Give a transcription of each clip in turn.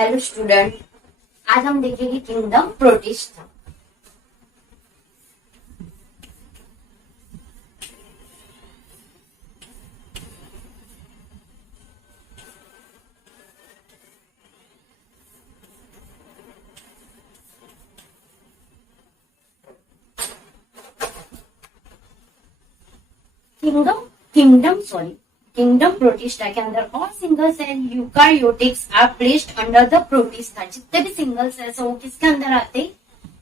Hello student, आज हम देखेंगे किंगडम प्रोटिस्टा। किंगडम प्रोटिस्टा के अंदर और single cell eukaryotics are placed under the protista. जितने भी सिंगल सेल्स है वो किसके अंदर आते?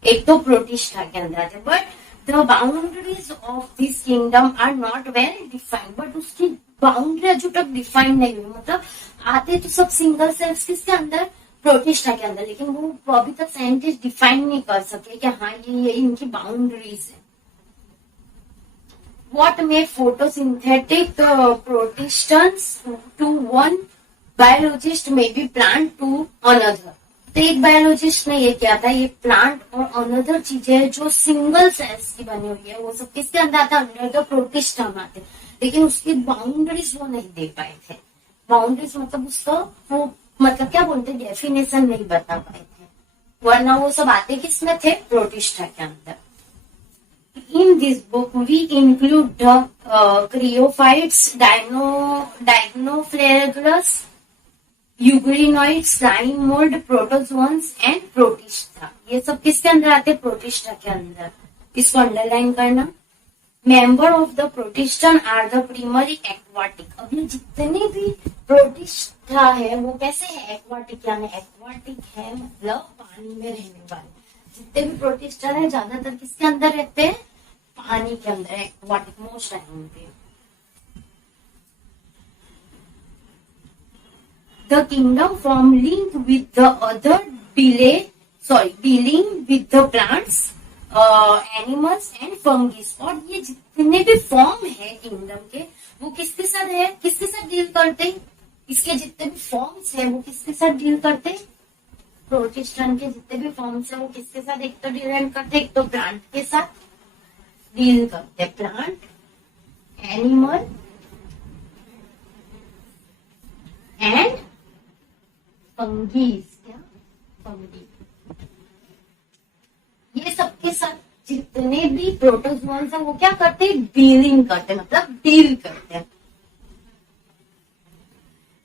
एक तो प्रोटिस्टा के अंदर आते। But the boundaries of this kingdom are not well defined. But उसकी बाउंड्री अभी तक डिफाइन नहीं हुई। मतलब आते तो सब सिंगल सेल्स किसके अंदर? प्रोटिस्टा के अंदर, लेकिन वो अभी तक साइंटिस्ट डिफाइन नहीं कर सके कि हाँ ये इनकी बाउंड्रीज है। What made photosynthetic protistans to one biologist may be plant to another। तो एक बायोलॉजिस्ट ने ये किया था, ये प्लांट और अनदर चीजें जो सिंगल सेल्स की बनी हुई है वो सब किसके अंदर आता? अंडर द प्रोटिस्टा में आते, लेकिन उसकी बाउंड्रीज वो नहीं दे पाए थे। बाउंड्रीज मतलब उसका वो मतलब क्या बोलते, डेफिनेशन नहीं बता पाए थे, वरना वो सब आते किसमें थे? प्रोटिस्टा के अंदर। In this book, we include the cryophytes, dinoflagellus, euglenoids, slime mold, protozoans and protista। ये सब किसके अंदर आते? प्रोटिस्टा के अंदर। इसको अंडरलाइन करना। Member of the protistan are the primary aquatic. अब ये जितने भी प्रोटिस्टा है वो कैसे है? एक्वाटिक, यानी एक्वाटिक है मतलब पानी में रहने वाले। जितने भी प्रोटिस्टा है ज्यादातर किसके अंदर रहते हैं? पानी के अंदर, एक्वाटिक मोस्ट टाइम पे। The kingdom form link with the other dealing with the plants, animals and fungis. और ये जितने भी फॉर्म है किंगडम के वो किसके साथ है? किसके साथ डील करते? इसके जितने भी फॉर्म्स है वो किसके साथ डील करते? प्रोटिस्टन के जितने भी फॉर्म्स है वो किसके साथ एक तो डील करते? एक तो प्लांट के साथ डील करते, प्लांट, एनिमल एंड फंगीज। क्या? फंगी। ये सबके साथ जितने भी प्रोटोजोन्स है वो क्या करते? डीलिंग करते, मतलब डील करते।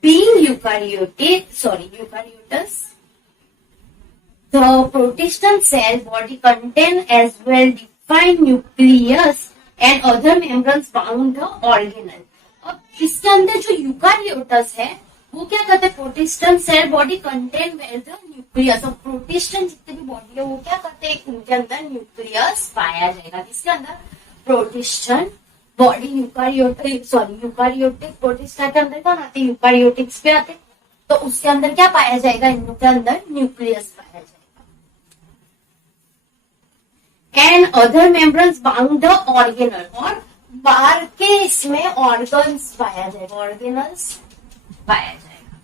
Being eukaryotes, the protestant cell body contain as well defined nucleus and other membranes bound the organelle। अब इसके अंदर जो यूकारियोटस है वो क्या करते हैं? Protistan cell body contain where the nucleus. और प्रोटिस्टन जितने भी बॉडी है वो क्या करते हैं? उनके अंदर न्यूक्लियस पाया जाएगा। किसके अंदर? प्रोटिस्टन बॉडी। यूकारियोटिक प्रोटिस्टा के अंदर कौन आते? यूकारियोटिक्स पे आते। तो उसके अंदर क्या पाया जाएगा? इनके अंदर न्यूक्लियस पाया जाएगा। And other membranes bound the organelle. और बाहर के इसमें ऑर्गन्स पाया जाएगा, ऑर्गेनल्स पाया जाएगा।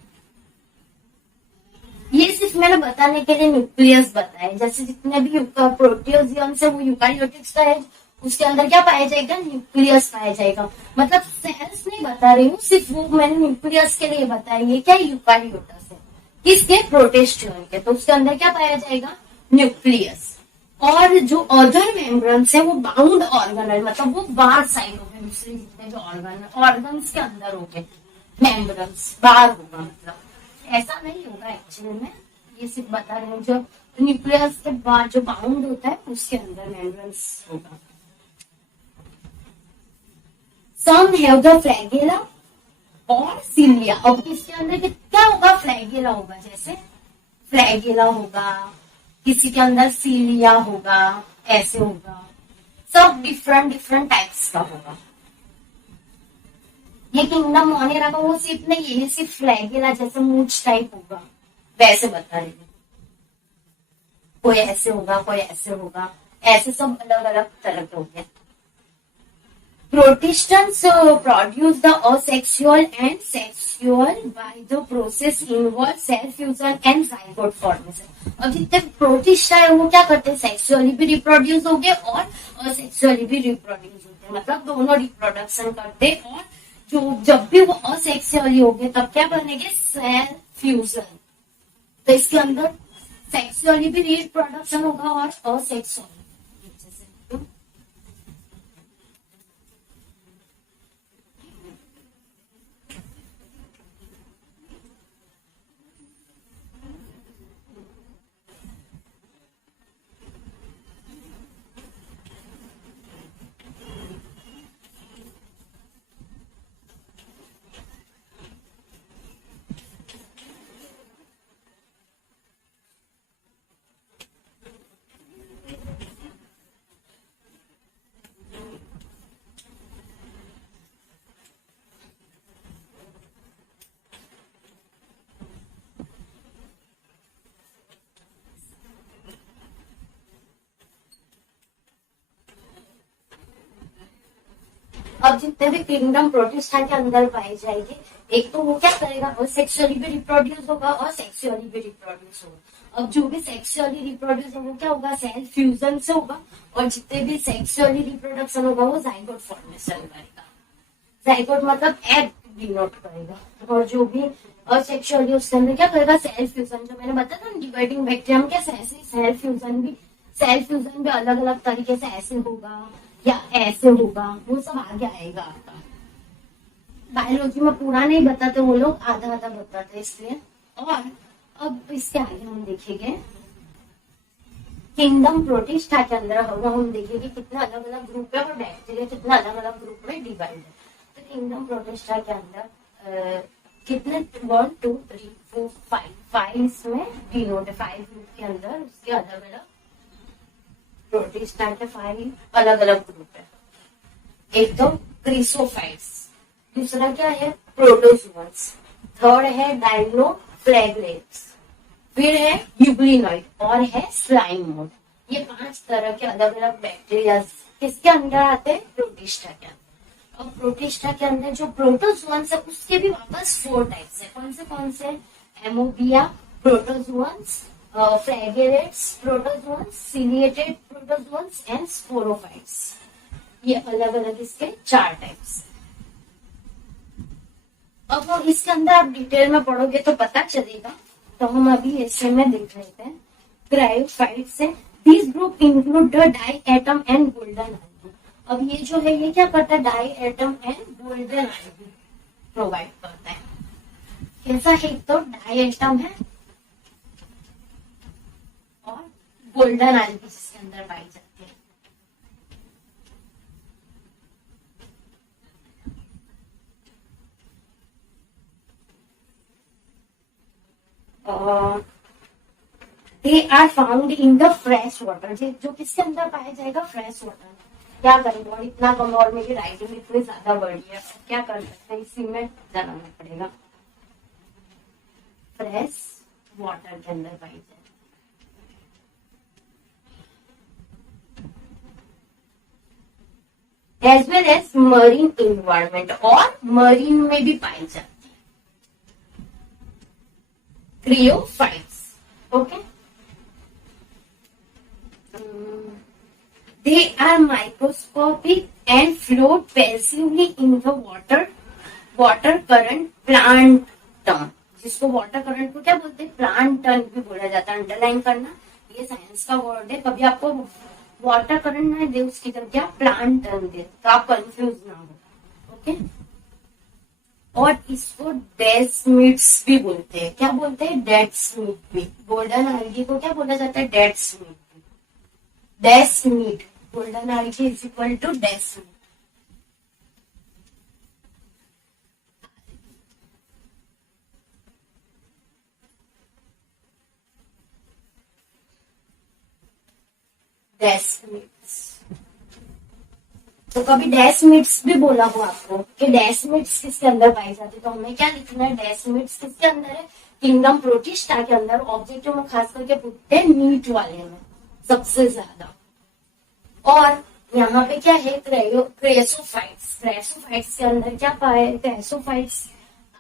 ये सिर्फ मैंने बताने के लिए न्यूक्लियस बताया। जैसे जितने भी प्रोटियोजियम्स है वो यूकारियोटिक्स का है, उसके अंदर क्या पाया जाएगा? न्यूक्लियस पाया जाएगा। मतलब सेल्स नहीं बता रही हूँ, सिर्फ वो मैंने न्यूक्लियस के लिए बताया। ये क्या? यूकारियोटस है। किसके? प्रोटिस्टियम के। तो उसके अंदर क्या पाया जाएगा? न्यूक्लियस। और जो अदर मेम्ब्रेन्स है वो बाउंड ऑर्गेनल, मतलब वो बाहर साइड हो गए। दूसरे जितने भी ऑर्गन्स के अंदर हो गए, मेम्ब्रेन्स बाहर होगा। मतलब ऐसा नहीं होगा एक्चुअली में, ये सिर्फ बता रहे हूँ। जो न्यूक्लियस के बाद जो बाउंड होता है उसके अंदर मेम्ब्रेन्स होगा। सम हैव द फ्लैगेला और सिलिया। अब इसके अंदर क्या होगा? फ्लैगेला होगा। जैसे फ्लैगेला होगा, किसी के अंदर सिलिया होगा, ऐसे होगा। सब डिफरेंट टाइप्स का होगा। ये किंगडम मोनेरा का वो सिर्फ नहीं है, ये सिर्फ फ्लैगेला जैसे मूंछ टाइप होगा वैसे बता रही हूँ। कोई ऐसे होगा, कोई ऐसे होगा, ऐसे सब अलग अलग तरह के होंगे। Protistans produce the asexual and sexual by the process involve cell fusion and zygote formation। अब जितने प्रोटिस्टा है वो क्या करते हैं? सेक्सुअली भी रिप्रोड्यूस हो गए और असेक्सुअली भी रिप्रोड्यूस होते हैं, मतलब दोनों रिप्रोडक्शन करते हैं। और जो जब भी वो असेक्सुअली हो गए तब क्या बनेंगे? Cell fusion. तो इसके अंदर सेक्सुअली भी रिप्रोडक्शन होगा और असेक्सुअली। अब जितने भी किंगडम प्रोटिस्टा के अंदर पाई जाएगी, एक तो वो क्या करेगा, और सेक्सुअली भी रिप्रोड्यूस होगा और सेक्सुअली भी रिप्रोड्यूस होगा। अब जो भी सेक्सुअली रिप्रोड्यूस होगा क्या होगा, सेल फ्यूजन से होगा, और जितने भी सेक्सुअली रिप्रोडक्शन होगा वो जाइगोट फॉर्मेशन करेगा। जाइगोट मतलब एग डिनोट करेगा। और जो भी असेक्सुअली उसके अंदर क्या करेगा, सेल फ्यूजन। जो मैंने बताया था डिवाइडिंग बैक्टीरियम कैसे, ऐसे सेल फ्यूजन भी अलग अलग तरीके से ऐसे होगा या ऐसे होगा, वो सब आगे आएगा आपका। बायोलॉजी में पूरा नहीं बताते वो लोग, आधा आधा बताते इसलिए। और अब इसके आगे हम देखेंगे किंगडम प्रोटिस्टा के अंदर होगा, हम देखेंगे कितना अलग अलग ग्रुप है और बैक्टीरिया कितना अलग अलग ग्रुप में डिवाइड है। तो किंगडम प्रोटिस्टा के अंदर कितने 1 2 3 4 5 इसमें डिनोट है। 5 ग्रुप के अंदर उसके अलग अलग प्रोटिस्टा के 5 अलग अलग ग्रुप है। एक तो क्रिसोफाइट्स, दूसरा क्या है प्रोटोजुअन्स, थर्ड है डायनोफ्लैगेलेट्स, फिर है यूग्लिनॉइड और है स्लाइम मोड। ये 5 तरह के अलग अलग बैक्टीरिया किसके अंदर आते हैं, प्रोटिस्टा के अंदर। और प्रोटिस्टा के अंदर जो प्रोटोजुअन्स है उसके भी वापस 4 टाइप्स है। कौन से, amoeboid protozoans, flagellates protozoans, ciliated protozoans and sporophytes. ये अलग अलग इसके 4 टाइप्स। अब इसके अंदर आप डिटेल में पढ़ोगे तो पता चलेगा, तो हम अभी ऐसे में देख लेते हैं। क्रायोफाइट्स है, this group include the diatom and golden algae. अब ये जो है ये क्या करता है, diatom and golden algae provide करता है। कैसा है, तो डाई एटम है और गोल्डन आल्गी जिसके अंदर पाई जाती है। They are found in the fresh water, जो किसके अंदर पाया जाएगा, फ्रेश वाटर। क्या करेंगे, और इतना कम, और मेरी राइटिंग इतनी ज्यादा बड़ी है, क्या कर सकते हैं, इसी में बनाना पड़ेगा। फ्रेश वाटर के अंदर पाई जाए। As well as marine environment, और मरीन में भी पाई जाती है chrysophytes. Okay, they are microscopic and float passively in the water current plankton, जिसको वाटर करंट को क्या बोलते हैं, प्लांटन भी बोला जाता है। अंडरलाइन करना, ये साइंस का वर्ड है। कभी आपको वाटर करंट ना दे उसकी जगह क्या प्लांटन दे, तो आप कंफ्यूज ना हो। ओके, और इसको डेड मीट्स भी बोलते हैं। क्या बोलते हैं, डेड मीट भी। गोल्डन आल्गी को क्या बोला जाता है, dead meat. Dead meat, golden algae is equal to dead meat. तो कभी डैश मीट्स भी बोला हो आपको कि डैश मीट्स किसके अंदर पाई जाती, तो हमें क्या लिखना है, डैश मीट्स किसके अंदर है, किंगडम प्रोटिस्टा के अंदर। ऑब्जेक्टिव में खास करके पूछते हैं मीट वाले में सबसे ज्यादा। और यहाँ पे क्या है, क्रेसोफाइट्स। क्रेसोफाइट्स के अंदर क्या पाए, क्रेसोफाइट्स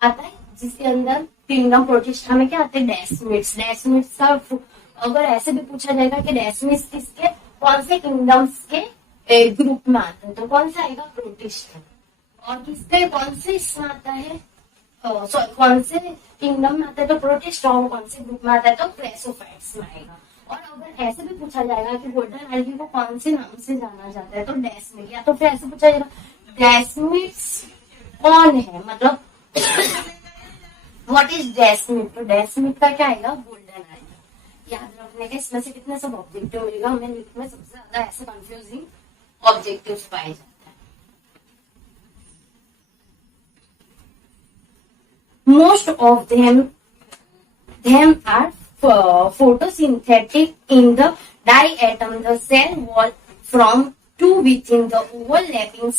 आता है जिसके अंदर किंगडम प्रोटिस्टा में क्या आते हैं, डैशमिड्स। डैशमिड्स का अगर ऐसे भी पूछा जाएगा कि डैशमिड्स किसके, कौन से किंगडम्स के ग्रुप में आते हैं, तो कौन सा आएगा, प्रोटिस्टा। और किसके, कौन से इसमें आता है, सॉरी कौन से किंगडम में आता है तो प्रोटिस्ट, और कौन से ग्रुप में आता है तो क्रेसोफाइट्स में आएगा। और अगर ऐसे भी पूछा जाएगा कि गोल्डन एल्गी को कौन से नाम से जाना जाता है तो डेस्मिड, या तो फिर ऐसे पूछा जाएगा डेस्मिड्स कौन है, मतलब व्हाट इज डेस्मिड, तो डेस्मिड का क्या आएगा गोल्डन एल्गी। याद रखने का इसमें से कितने सब ऑब्जेक्टिव मिलेगा हमें, में सबसे ज्यादा ऐसे कंफ्यूजिंग ऑब्जेक्टिव्स पाए जाते हैं। Most of them are photosynthetic in the diatom. The cell wall from two within the overlapping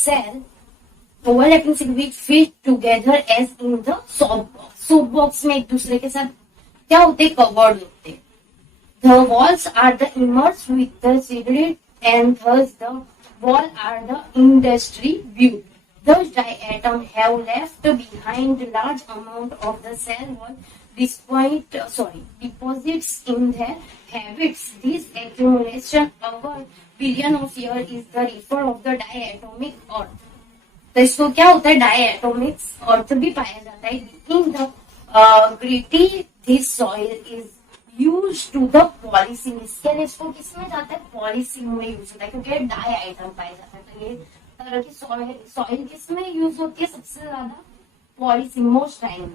which fit together as in the soap box. Soap box में एक दूसरे के साथ क्या होते हैं, कवर्ड होते हैं। The walls are the immersed with the seeded and thus the wall are the industry view. Thus diatom have left behind large amount of the cell wall deposits in their habits. This accumulation over billion of years is the refer of the diatomic earth. तो इसको क्या होता है, diatomic अर्थ भी पाया जाता है। In the gritty this soil is use to the polishing, इसके लिए इसको किसमें जाता है, पॉलिसिंग में यूज होता है क्योंकि डाई आइटम पाया जाता है। तो ये तरह की सॉइल किसमें यूज होती है सबसे ज्यादा, पॉलिसिंग मोस्ट टाइम।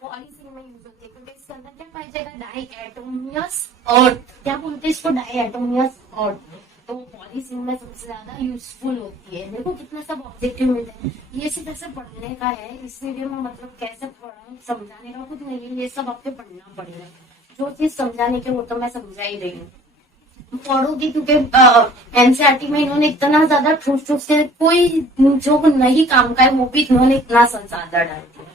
पॉलिसिंग में यूज होती है क्योंकि इसके अंदर क्या पाया जाएगा, डाइएटोमियस अर्थ, क्या बोलते हैं इसको, डाइएटोमियस अर्थ। तो पॉलिसिंग में सबसे ज्यादा यूजफुल होती है। देखो कितना सब ऑब्जेक्टिव मिलते हैं, ये सिर्फ ऐसे पढ़ने का है इस वीडियो में, मतलब कैसे पढ़ा समझाने का कुछ नहीं है, ये सब आपको पढ़ना पड़ेगा। जो चीज समझाने के वो तो मैं समझा ही रही हूँ, पढ़ोगी क्योंकि एनसीईआरटी में इन्होंने इतना ज्यादा ठूस ठूस से कोई जो नहीं काम का है वो भी इन्होंने इतना ज्यादा डाल दिया,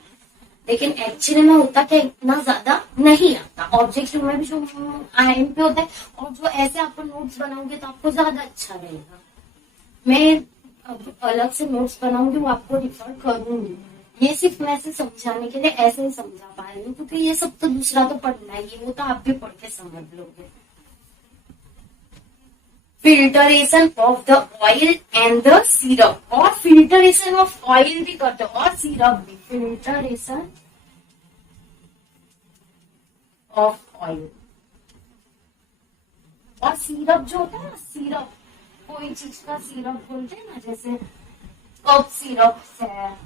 लेकिन एक्चुअली में होता क्या इतना ज्यादा नहीं आता। ऑब्जेक्टिव में भी जो आईएम पे होता है और जो ऐसे आप नोट्स बनाओगे तो आपको ज्यादा अच्छा रहेगा। मैं अलग से नोट्स बनाऊंगी वो आपको रिफर करूंगी, ये सिर्फ मैं ऐसे समझाने के लिए ऐसे ही समझा पा रही हूँ क्योंकि ये सब तो दूसरा तो पढ़ना ही है, वो तो आप भी पढ़ के समझ लोगे। Filtration of the oil and the syrup, और फिल्टरेशन ऑफ ऑयल भी करते हो और सिरप भी, फिल्टरेशन ऑफ ऑयल और सिरप जो होता है ना, सिरप कोई चीज का सिरप बोलते हैं ना, जैसे कप सिरप है,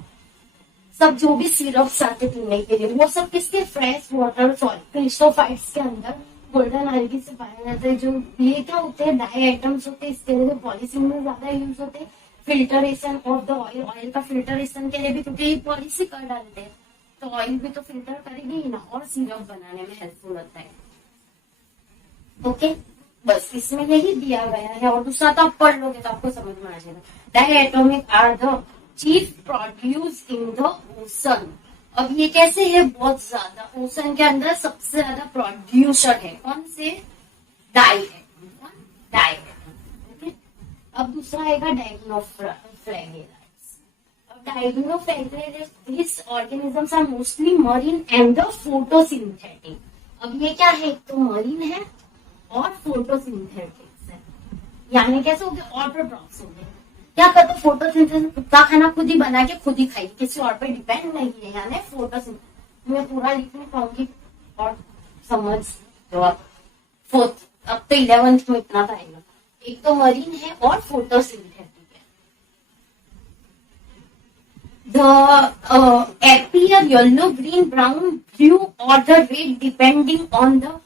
सब जो भी सिरप्स आते पीने के लिए वो सब किसके, फ्रेश वाटर क्रिस्टोफाइट्स के अंदर गोल्डन एल्गी से पाया जाता है। जो ये क्या होते हैं, डाई आइटम्स होते हैं, इसके लिए पॉलिसिंग में ज्यादा यूज होते हैं। Filtration of the oil, oil का फिल्टरेशन के लिए भी क्योंकि पॉलिसी कर डालते हैं तो ऑयल भी तो फिल्टर करेगी ही ना, और सिरप बनाने में हेल्पफुल होता है। ओके, बस इसमें यही दिया गया है और दूसरा तो आप पढ़ लोगे तो आपको समझ में आ जाएगा। Diatomic are the chief produce in the ocean. अब ये कैसे है, बहुत ज्यादा ओशन के अंदर सबसे ज्यादा प्रोड्यूसर है कौन से, डायटोम, डायटोम। अब दूसरा आएगा डायग्नोफ्लैगेलाइट्स। अब dinoflagellates this organisms are mostly marine and the photosynthetic. अब ये क्या है, एक तो मरीन है और फोटोसिंथेटिक्स है, यानी कैसे हो गए, ऑटोट्रॉफ्स हो गए। क्या करते, फोटोसिंथेसिस, खुद का खाना खुद ही बना के खुद ही खाइए, किसी और पे डिपेंड नहीं है, यानी फोटोसिंथेसिस। मैं पूरा लिखने पाऊंगी और समझ तो आप फोर्थ, अब तो 11th में इतना था आएगा। एक तो मरीन है और फोटोसिंथेटिक है। The appear yellow, green, brown, blue or the red depending on the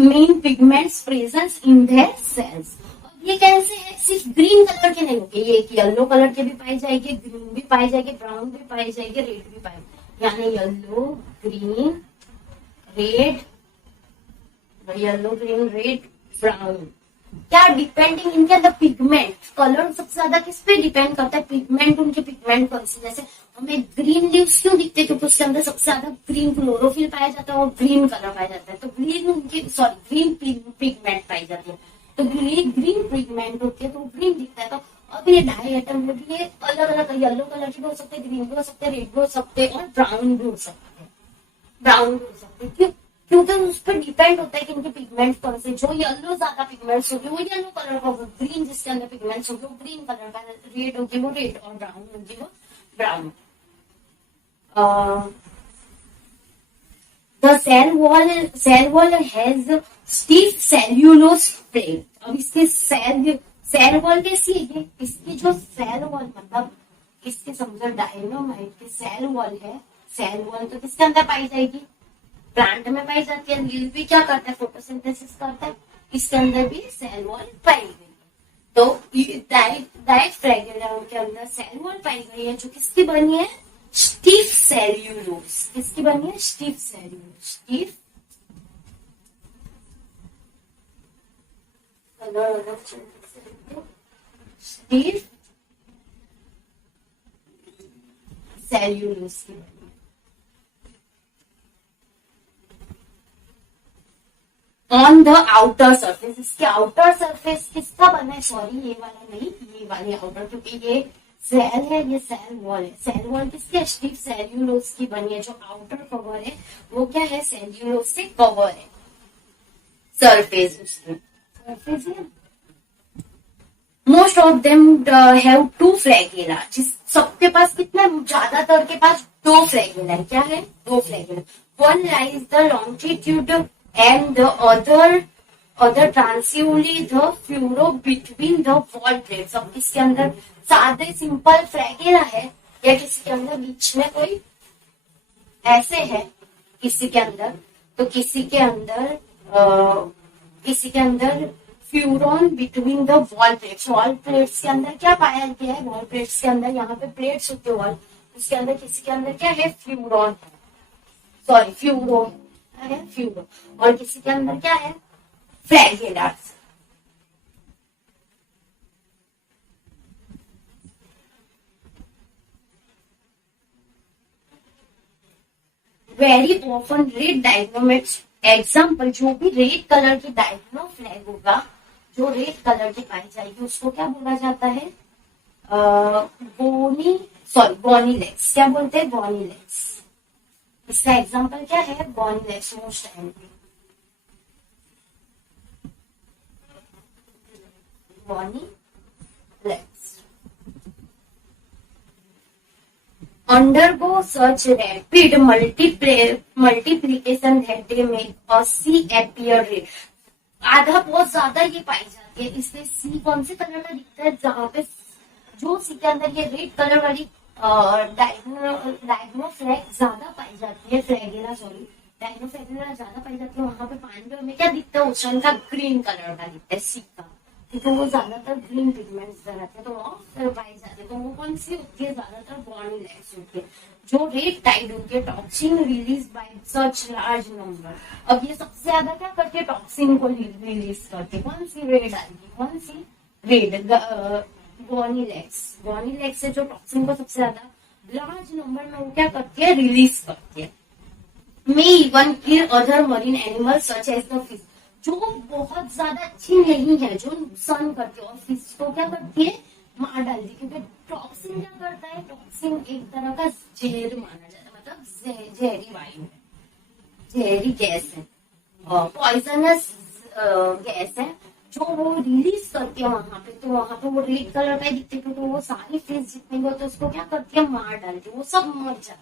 main pigments presence in their cells। ये कैसे है, सिर्फ ग्रीन कलर के नहीं होंगे, ये येलो कलर के भी पाए जाएंगे, ग्रीन भी पाए जाएंगे, ब्राउन भी पाए जाएंगे, रेड भी पाए, यानी yellow green red, yellow green red brown. क्या डिपेंडिंग इनके अंदर पिगमेंट, कलर सबसे ज्यादा किस पे डिपेंड करता है, पिगमेंट, उनके पिगमेंट कौन से, जैसे हमें ग्रीन लीव्स क्यों दिखते हैं, क्योंकि उसके अंदर सबसे ज्यादा ग्रीन क्लोरोफिल पाया जाता है और ग्रीन कलर पाया जाता है, तो ग्रीन उनकी ग्रीन पिगमेंट पाई जाती है, तो ग्रीन पिगमेंट होती है तो ग्रीन दिखता है। तो अब ये डाई आइटम में भी ये अलग अलग येलो कलर के भी हो सकते हैं, ग्रीन भी हो सकते हैं, रेड भी हो सकते हैं और ब्राउन भी हो सकते हैं, ब्राउन भी हो सकते हैं। क्यों, क्योंकि उस पर डिपेंड होता है कि इनके पिगमेंट कौन से, जो येलो ज्यादा पिगमेंट्स होगी वो येलो कलर का होगा, ग्रीन जिसके अंदर पिगमेंट्स होगी वो ग्रीन कलर का, रेड होगी वो रेड, और ब्राउन होगी वो brown. The cell wall has stiff cellulose plate. अब इसके सेल वॉल कैसी है, इसकी जो सेल वॉल मतलब इसके समझो डायनामाइट की सेल वॉल है, सेल वॉल तो किसके अंदर पाई जाएगी, प्लांट में पाई जाती है। लील भी क्या करता है, फोटोसिंथेसिस करता है, इसके अंदर भी सेल वॉल पाई गई। तो डाइट फ्लैगेला के अंदर सेल वॉल पाई गई है, जो किसकी बनी है, स्टीफ सेल्यूलोज। किसकी बनी है, स्टीफ सेल्यूलोज। स्टीफ स्टीफ सेल्यूलोज की बनी। ऑन द आउटर सरफेस, इसके आउटर सरफेस किसका बना है, सॉरी ये वाला नहीं, ये वाली आउटर, क्योंकि ये सेल है, ये सेल वॉल है। सेल वॉल किसके, स्टीफ सेल्यूलोज की बनी है। जो आउटर कवर है वो क्या है, सेल्यूलोज से कवर है, सरफेस उसकी सरफेस है। Most of them have two flagella, जिस सबके पास कितना, ज्यादातर के पास दो फ्लैगेला है। क्या है, दो flagella. One lies the longitude and the other transively the furrow between the wall plates। अब इसके अंदर सादे सिंपल फ्लैगेला है, या किसी के अंदर बीच में कोई ऐसे है, किसी के अंदर, तो किसी के अंदर furan between the wall plates. Wall plates के अंदर क्या पाया गया है, वॉल प्लेट्स के अंदर यहाँ पे प्लेट्स होते हैं वॉल, उसके अंदर किसी के अंदर क्या है, फ्यूरॉन, सॉरी फ्यूरोन है, फ्यूरो, और किसी के अंदर क्या है, फ्लैगेलास। वेरी ऑफन रेड डायग्नोमेट्स, एग्जाम्पल जो भी रेड कलर की डायग्नो फ्लैग होगा, जो रेड कलर की पाई जाएगी उसको क्या बोला जाता है, बॉनी लेग्स। क्या बोलते हैं, बॉनी लेग्स। इसका एग्जाम्पल क्या है, bony legs, most MP bony legs. undergo such rapid multiplication that they make a C appear red। आधा बहुत ज्यादा ये पाई जाती है, इसलिए सी कौन से कलर का दिखता है, जहां पे जो सी के अंदर ये रेड कलर वाली डायग्नो फ्लैग ज्यादा पाई जाती है, फ्लैगेला सॉरी डायग्नो फ्लैगेला ज्यादा पाई जाती है, वहां पे पानी में हमें क्या दिखता है, ओशन का ग्रीन कलर का दिखता है सी का, क्योंकि वो ज्यादातर ग्रीन पिगमेंट्स रहते हैं, तो वो पाई जाते हैं। तो वो कौन सी होती है, ज्यादातर बॉनी लेग्स होती है, जो रेड टाइड होती है, toxin release by such large number. अब ये सबसे ज्यादा क्या करती है, टॉक्सिन को रिलीज करती है, कौन सी, रेड आएगी, कौन सी, red, bony legs. Bony legs से जो टॉक्सिन को सबसे ज्यादा लार्ज नंबर में वो क्या करती है, रिलीज करती है। May even kill other marine animals such as the fish, जो बहुत ज्यादा अच्छी नहीं है, जो नुकसान करती है, और फिश को क्या करती है, मार डालती है, क्योंकि टॉक्सिन क्या करता है, टॉक्सिन एक तरह का जहर माना जाता है, मतलब जहरी वायु है, जहरी गैस है, पॉइजनस गैस है, जो वो रिलीज करती है वहां पे। तो वहां पे वो रेड कलर का दिखते हैं, क्योंकि वो सारी फिश जितनी भी होती है उसको क्या करती है, मार डालती है, वो सब मर जाती है,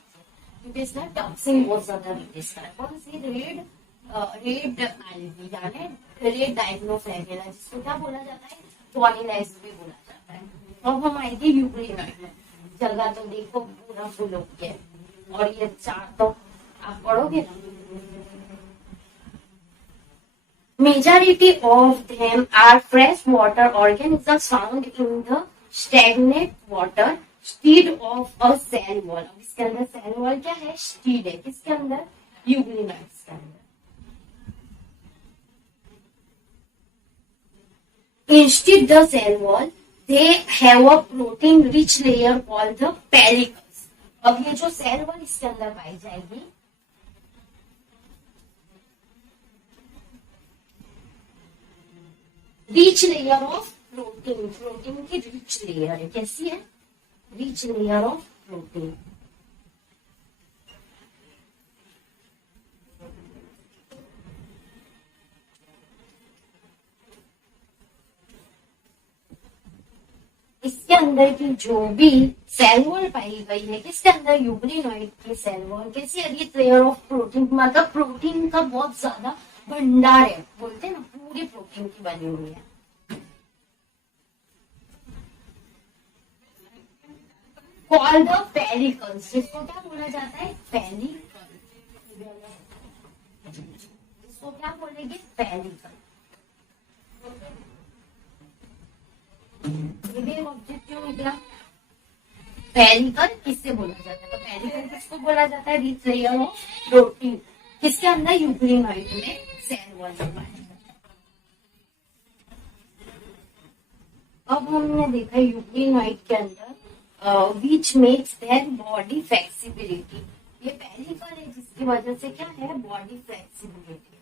क्योंकि इसमें टॉक्सिन बहुत ज्यादा रिलीज कर, कौन सी, रेड आल्गी, यानी रेड डायग्नोफ्लैगेला, जिसको क्या बोला जाता है, बॉनी लेग्स भी बोला जाता है। अब हम आए थे यूक्रेनाइट में, जगह तो देखो पूरा फुल हो गया, और ये चार तो आप पढ़ोगे ना। Majority of them are freshwater organisms found in the stagnant water, steed of a cell wall। अब इसके अंदर सेल वॉल क्या है, स्टीड है, किसके अंदर, यूग्लिनाइट्स के अंदर। Instead the cell wall, they have a protein rich layer called the pellicles। अब ये जो सेल वॉल इसके अंदर पाई जाएगी, rich layer of protein, protein की रिच लेयर है, कैसी है, रिच लेयर ऑफ प्रोटीन। अंदर की जो भी सेल वॉल पाई गई है, किसके अंदर, यूग्लिनॉइड की सेल वॉल कैसी है, रिच लेयर ऑफ प्रोटीन, मतलब प्रोटीन का बहुत ज्यादा भंडार है, बोलते हैं ना, पूरी प्रोटीन की बनी हुई है। कॉल्ड द पेरिकल्स, जिसको क्या बोला जाता है, पेरिकल, इसको क्या बोलेंगे, पेरिकल। ये भी ऑब्जेक्टिव निकला। पेरिकल किससे बोला जाता है, तो पेरिकल किसको बोला जाता है, रिच लेयर ऑफ प्रोटीन, किसके अंदर, यूग्लिनॉइड में सेल वॉल में पाया जाता है। अब हमने देखा यूग्लिनॉइड के अंदर which makes their body flexibility, ये पेरिकल है जिसकी वजह से क्या है, बॉडी फ्लेक्सिबिलिटी।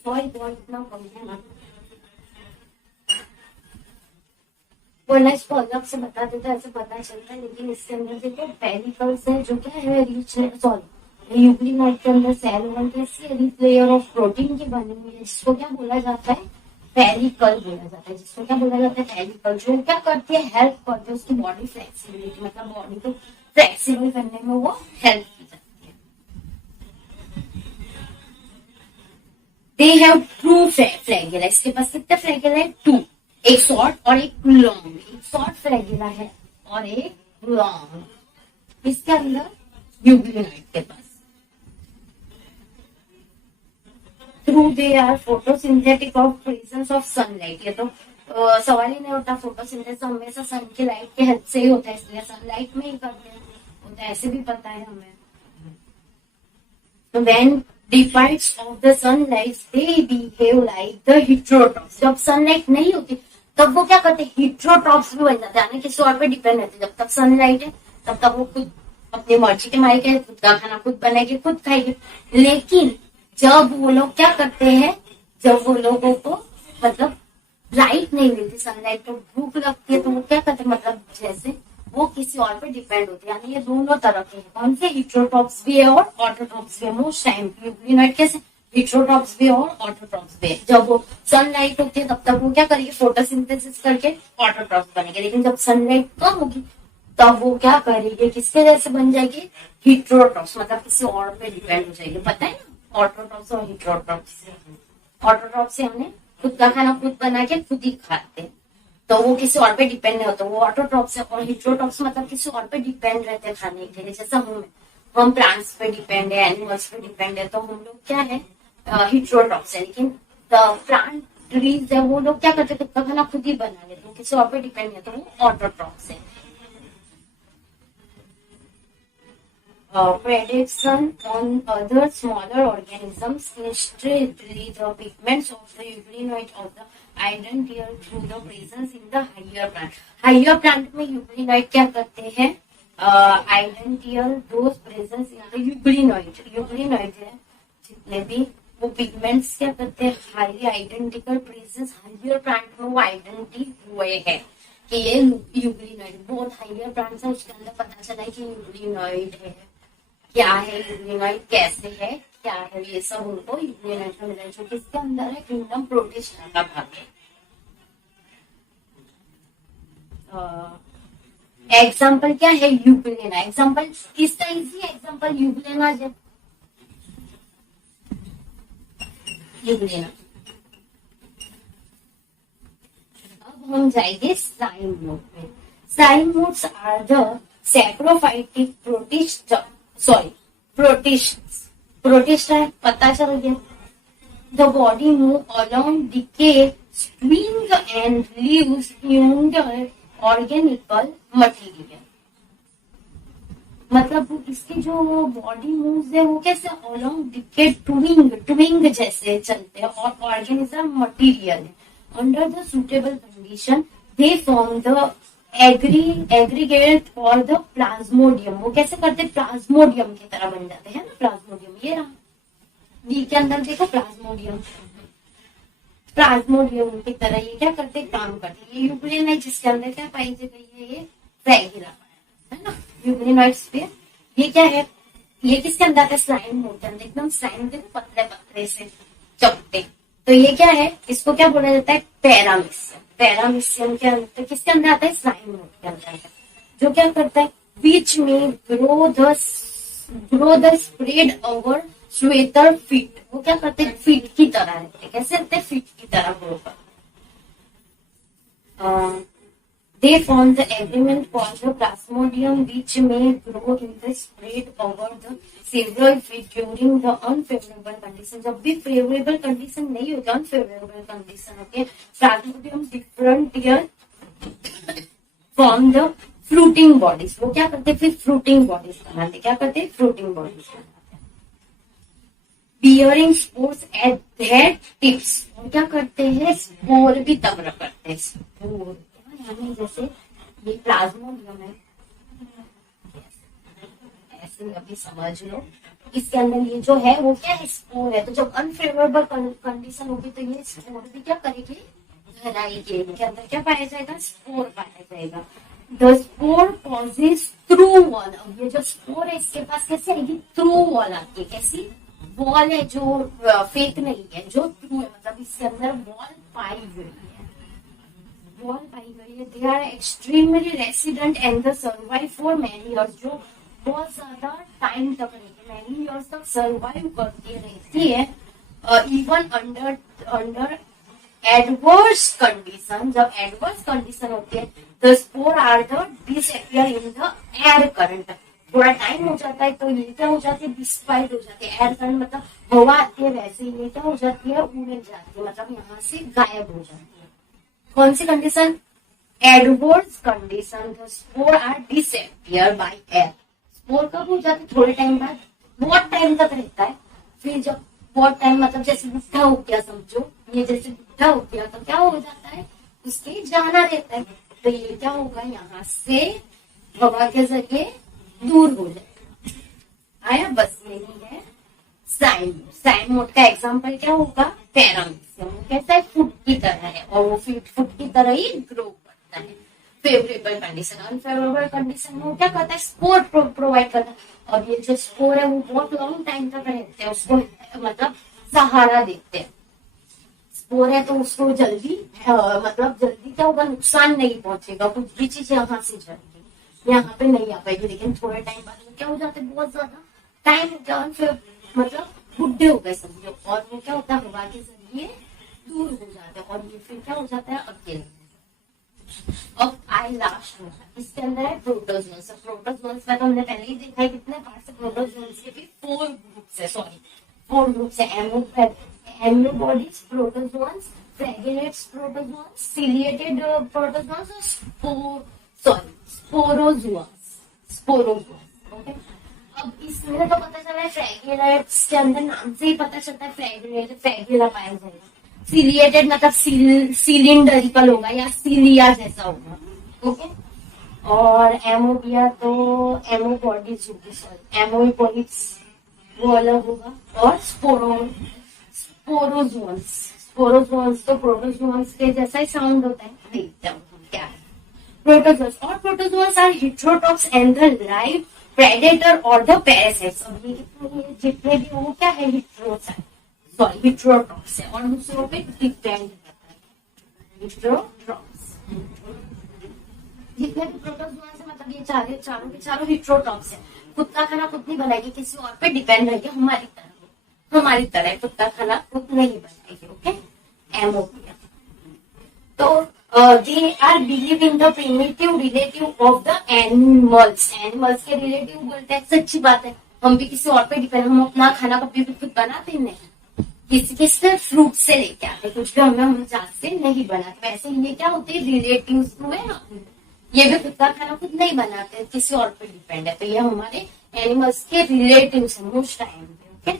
सॉरी बहुत इतना कम है ना, वरना इसको अलग से बता देता ऐसे पता चलता है, लेकिन इसके अंदर देखो पेरिकल्स है जो क्या है, रिच, सॉरी, यूग्लिनॉइड के अंदर सेल वॉल कैसी है, रिच लेयर ऑफ प्रोटीन की बनी हुई है, जिसको क्या बोला जाता है, पेरिकल बोला जाता है, जिसको क्या बोला जाता है, पेरिकल, जो क्या करती है, हेल्प करती है उसकी बॉडी फ्लेक्सिबिलिटी, मतलब बॉडी को फ्लेक्सिबल करने में वो हेल्प की जाती है। दे हैव टू फ्लैगेला, इसके पास कितने फ्लैगेला है, टू, एक शॉर्ट और एक लॉन्ग, एक शॉर्ट फ्लैगेला है और एक लॉन्ग, इसके अंदर यूग्लिनॉइड के पास। Through they are photosynthetic of presence of sunlight, ये तो सवाल ही नहीं होता, फोटोसिंथेसिस हमेशा सन की लाइट के हेल्प से ही होता है, इसलिए सनलाइट में ही करते हैं, होता है, ऐसे भी पता है हमें। तो when deprived of the sunlight they behave like the heterotrophs, जब सनलाइट नहीं होती तब वो क्या करते हैं, हिट्रोट्रॉप्स भी बन जाते हैं, यानी किसी और पे डिपेंड रहते हैं। जब तक सनलाइट है तब तक वो खुद अपनी मर्जी के मारे के खुद का खाना खुद बनाएंगे, खुद खाएंगे। लेकिन जब वो लोग क्या करते हैं, जब वो लोगों को मतलब लाइट नहीं मिलती, सनलाइट, तो भूख लगती है, तो वो क्या करते हैं, मतलब जैसे वो किसी और पे डिपेंड होते हैं, यानी ये दोनों तरह के हैं, कौन से, हिट्रोट्रॉप्स भी है और ऑटोट्रॉप्स भी है। मोस्ट टाइम यूग्लिनॉइड कैसे, हिट्रोट्रॉप्स भी है और ऑटोट्रॉप्स भी है। जब वो सनलाइट होती है तब तक वो क्या करेंगे, फोटोसिंथेसिस करके ऑटोट्रॉप्स बनेंगे, लेकिन जब सनलाइट कम होगी तब वो क्या करेंगे, किसके जैसे बन जाएगी, हिट्रोट्रॉप्स, मतलब किसी और पे डिपेंड हो जाएगी। पता है ना, ऑटोट्रॉप्स और हिट्रोट्रॉप्स। ऑटोट्रॉप्स से हमने खुद का खाना खुद बना के खुद ही खाते हैं, तो वो किसी और पे डिपेंड नहीं होता, वो ऑटोट्रॉप्स है। और हिट्रोट्रॉप्स मतलब किसी और पे डिपेंड रहते हैं खाने के लिए, जैसा हम प्लांट्स पे डिपेंड है, एनिमल्स पे डिपेंड है, तो हम लोग क्या है, हिट्रोट्रॉप्स है। लेकिन प्लांट ट्रीज है वो लोग क्या करते हैं, खुद का खाना खुद ही बना लेते हैं, किसी और पे डिपेंड है, तो वो ऑटोट्रॉप्स है। Predation on other smaller organisms illustratively the pigments of the euglenoid of the identical through the presence in the higher plant. Higher plant में euglenoid क्या करते हैं, identical those presence in the euglenoid, euglenoid है जितने भी वो pigments क्या करते हैं, highly identical presence higher plant में वो आइडेंटिटी हुए हैं कि ये यूग्लिनॉइड, बहुत हाइयर प्लांट्स है उसके अंदर पता चला है कि यूग्लिनॉइड है, क्या है यूग्लिनॉइड, कैसे है, क्या है, ये सब उनको यूग्लिनॉइड में मिला, जो किसके अंदर है, किंगडम प्रोटिस्टा का भाग है। एग्जाम्पल क्या है, यूग्लिना, एग्जाम्पल किसका इजी है, एग्जाम्पल यूग्लिना है, यूग्लिना। अब हम जाएंगे साइन मोड में। Slime moulds are the saprophytic protist, sorry protist है, पता चल गया। The body move along decaying and leaves under organical material, मतलब इसकी जो बॉडी मूव्स है वो कैसे, अलॉन्ग डिके ट्विंग जैसे चलते हैं, और ऑर्गेनिज्म मटेरियल है। Under the suitable condition they form the aggregate और द प्लाज्मोडियम, वो कैसे करते हैं, प्लाज्मोडियम की तरह बन जाते हैं ना, प्लाज्मोडियम ये रहा, डी के अंदर देखो प्लाज्मोडियम, प्लाज्मोडियम की तरह ये क्या करते हैं, काम करते हैं। ये यूग्लिनॉइड जिसके अंदर क्या पाई गई है, ये फ्लैगेला है ना, यूग्लिनॉइड्स पे ये क्या है, ये किसके अंदर है, स्लाइम मोड के अंदर, एकदम स्लाइम के पतले पतले से चपटे, तो ये क्या है, इसको क्या बोला जाता है, पैरामीशियम। पैरामीशियम के अंदर किसके अंदर आता है, साइनोड के अंदर आता है, जो क्या करता है, बीच में grow the spread over sweater feet. वो क्या करते हैं, फीट की तरह रहते हैं। कैसे रहते हैं, फीट की तरह ग्रो करते। They form the element called the plasmodium, which may grow in the spread over the several feet during the unfavorable condition. जब भी favorable condition नहीं होती, unfavorable condition होती है, plasmodium different year form the fruiting bodies। वो क्या करते हैं, फिर fruiting bodies बनाते। क्या करते हैं, fruiting bodies बनाते। Bearing spores at their tips। वो क्या करते हैं, स्पोर भी तब करते हैं। स्पोर यानी जैसे ये प्लाज्मोडियम है, ऐसे अभी समझ लो, इसके अंदर ये जो है वो क्या है, स्पोर है। तो जब अनफेवरेबल कंडीशन होगी तो ये स्पोर भी क्या करेगी, घराएगी। इनके अंदर क्या पाया जाएगा, स्पोर पाया जाएगा। The spore passes through wall. अब ये जो स्पोर है इसके पास कैसे आएगी, थ्रू वॉल आती है। कैसी वॉल है, जो फेक नहीं है, जो थ्रू है, मतलब इसके अंदर वॉल पाई गई है, वॉल पाई गई है। They are extremely resident and the survive for many years. जो बहुत ज्यादा टाइम तक रहती है, मैनी ईयर्स तक सर्वाइव करती रहती है। Even under adverse condition. जब एडवर्स कंडीशन होती है, the spore are the disappear in the air current. थोड़ा टाइम हो जाता है तो ये क्या हो जाती है, डिस्पाइट हो जाती है। एयर करंट मतलब हवा आती है, वैसे ये क्या हो जाती है, उड़ जाती है, मतलब यहाँ से गायब हो जाती है। कौन सी condition, adverse condition. The spore are disappear by air. Spore कब हो जाती है, थोड़े टाइम बाद, बहुत टाइम तक रहता है। फिर जब बहुत टाइम मतलब जैसे बुढ़ा हो गया समझो, ये जैसे बुढ़ा हो गया तो क्या हो जाता है, उसके जाना रहता है। तो ये क्या होगा, यहाँ से हवा के जरिए दूर हो जाए। आया, बस यही है साइन। साइन मोड का एग्जांपल क्या होगा, पैरामीशियम। कैसा है, फुट की तरह है और वो फुट की तरह ही ग्रो करता है। फेवरेबल कंडीशन, अनफेवरेबल कंडीशन में वो क्या करता है, स्पोर प्रोवाइड करता है। और ये जो स्पोर है वो बहुत लॉन्ग टाइम तक रहते हैं, उसको मतलब सहारा देते हैं। स्पोर है तो उसको जल्दी मतलब जल्दी क्या होगा, नुकसान नहीं पहुंचेगा। कुछ भी चीज यहाँ से जाएगी, यहाँ पे नहीं आ पाएगी। लेकिन थोड़े टाइम बाद वो क्या हो जाते हैं, बहुत ज्यादा टाइम हो गया, फिर मतलब बुढ़े हो गए समझो, और वो क्या होता है, हवा के जरिए दूर हो जाते हैं, और ये फिर क्या हो जाता है, अकेले। अब आई लास्ट में इसके अंदर है प्रोटोजोन्स। प्रोटोजोन्स में तो हमने पहले ही देखा है कितने पार्ट्स है प्रोटोजोन्स के, भी 4 ग्रुप्स है, सॉरी 4 ग्रुप्स है। एम्ब्रोबॉडीज प्रोटोजोन्स, फ्रैगनेट्स प्रोटोजोन्स, सिलिएटेड प्रोटोजोन्स और स्पोरोजोन्स। ओके, अब इसमें तो पता चला है फ्रैगनेट्स के अंदर नाम से ही पता चलता है फ्रैगुला पाया जाएगा। सिलिएटेड मतलब सिलिंडरिकल होगा या सिलिया जैसा होगा। ओके, और एमोबिया तो एमोबॉडीज होगी, सॉरी एमोबॉडीज वो अलग होगा। और स्पोरोजोन्स तो प्रोटोजोन्स के जैसा ही साउंड होता है। देखते हैं क्या है प्रोटोजोन्स। और protozoans are heterotrophs and the live predator और द पैरासाइट्स। अब ये जितने भी वो क्या है, हेटेरोट्रॉप्स है और दूसरों पे डिपेंड करता है। हेटेरोट्रॉप्स जितने भी प्रोटोजोन्स है, मतलब ये चारों के चारों हेटेरोट्रॉप्स है। खुद का खाना खुद नहीं बनाएगी, किसी और पे डिपेंड रहेगी। हमारी तरह खुद का खाना खुद नहीं बनाएगी। ओके, एमोबिया तो they are believed in the primitive relative of the animals। Animals के रिलेटिव बोलते हैं, सच्ची बात है। हम भी किसी और पे डिपेंड, हम अपना खाना कभी भी खुद बनाते नहीं, किसी फ्रूट से लेके आते, कुछ भी हम जात से नहीं बनाते। वैसे ये क्या होते हैं, रिलेटिव हुए ना, ये भी खुद का खाना खुद नहीं बनाते, किसी और पे डिपेंड है। तो ये हमारे एनिमल्स के रिलेटिव है मोस्ट टाइम पे। Okay,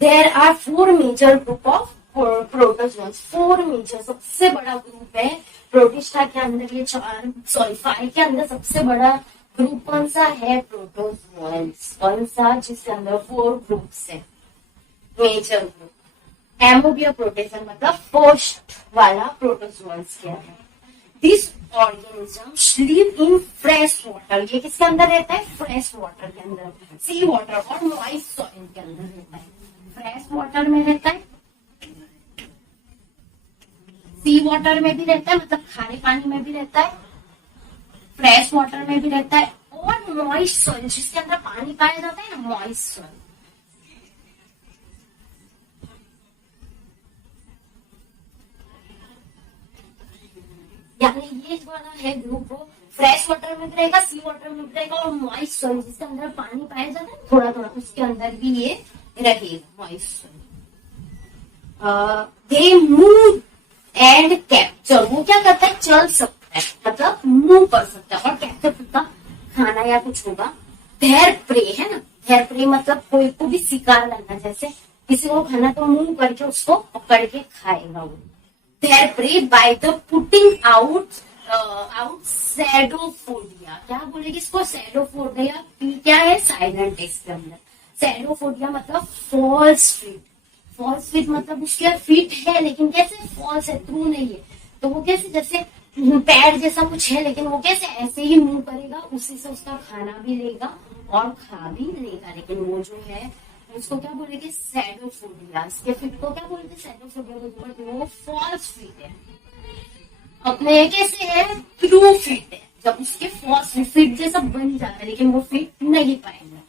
there are 4 major group of protozoans. 4 major, सबसे बड़ा ग्रुप है प्रोटिस्टा के अंदर। ये 5 के अंदर सबसे बड़ा ग्रुप कौन सा है, प्रोटोजोन्स। कौन सा, जिसके अंदर 4 ग्रुप्स है, मेजर ग्रुप। एमोबिया प्रोटेजन मतलब फर्स्ट वाला प्रोटोजोन्स के अंदर। This organism live in fresh water. ये किसके अंदर रहता है, फ्रेश वाटर के अंदर, सी वाटर और मॉइस्ट सॉइल के अंदर रहता है। फ्रेश वाटर में रहता है वाटर में भी रहता है, मतलब खारे पानी में भी रहता है, फ्रेश वाटर में भी रहता है, और मॉइस्ट सॉइल जिसके अंदर पानी पाया जाता है ना, मॉइस्ट सॉइल। यानी ये वाला है ग्रुप, फ्रेश वाटर में भी रहेगा, सी वाटर में भी रहेगा, और मॉइस्ट सॉइल जिसके अंदर पानी पाया जाता है थोड़ा थोड़ा, उसके अंदर भी ये रहेगा moist soil. They move and capture, वो क्या करता है, चल सकता है, मतलब मूव कर सकता है, और कैप्चर करता खाना या कुछ होगा। धेर प्रे है ना, धेर प्रे मतलब कोई को भी शिकार करना, जैसे किसी को खाना तो मूव करके उसको पकड़ के खाएगा वो। Their prey by the putting out सैडोफोडिया, क्या बोलेगी इसको, सैडोफोडिया। क्या है, साइलेंट इसके अंदर। सैडोफोडिया मतलब फॉल्स फीट, फॉल्स फीट मतलब उसके फीट है लेकिन कैसे फॉल्स है, ट्रू नहीं है, तो वो कैसे, जैसे पैर जैसा कुछ है लेकिन वो कैसे ऐसे ही मूव करेगा, उसी से उसका खाना भी लेगा और खा भी लेगा, लेकिन वो जो है उसको क्या बोलेंगे, सैडोफोबिया। इसके फिट को क्या बोलते हैं, सैडोफोबिया के ऊपर वो फॉल्स फिट है। अपने कैसे है, ट्रू फिट है, जब उसके फॉल्स फिट जैसा बन जाता है लेकिन वो फिट नहीं पाएगा।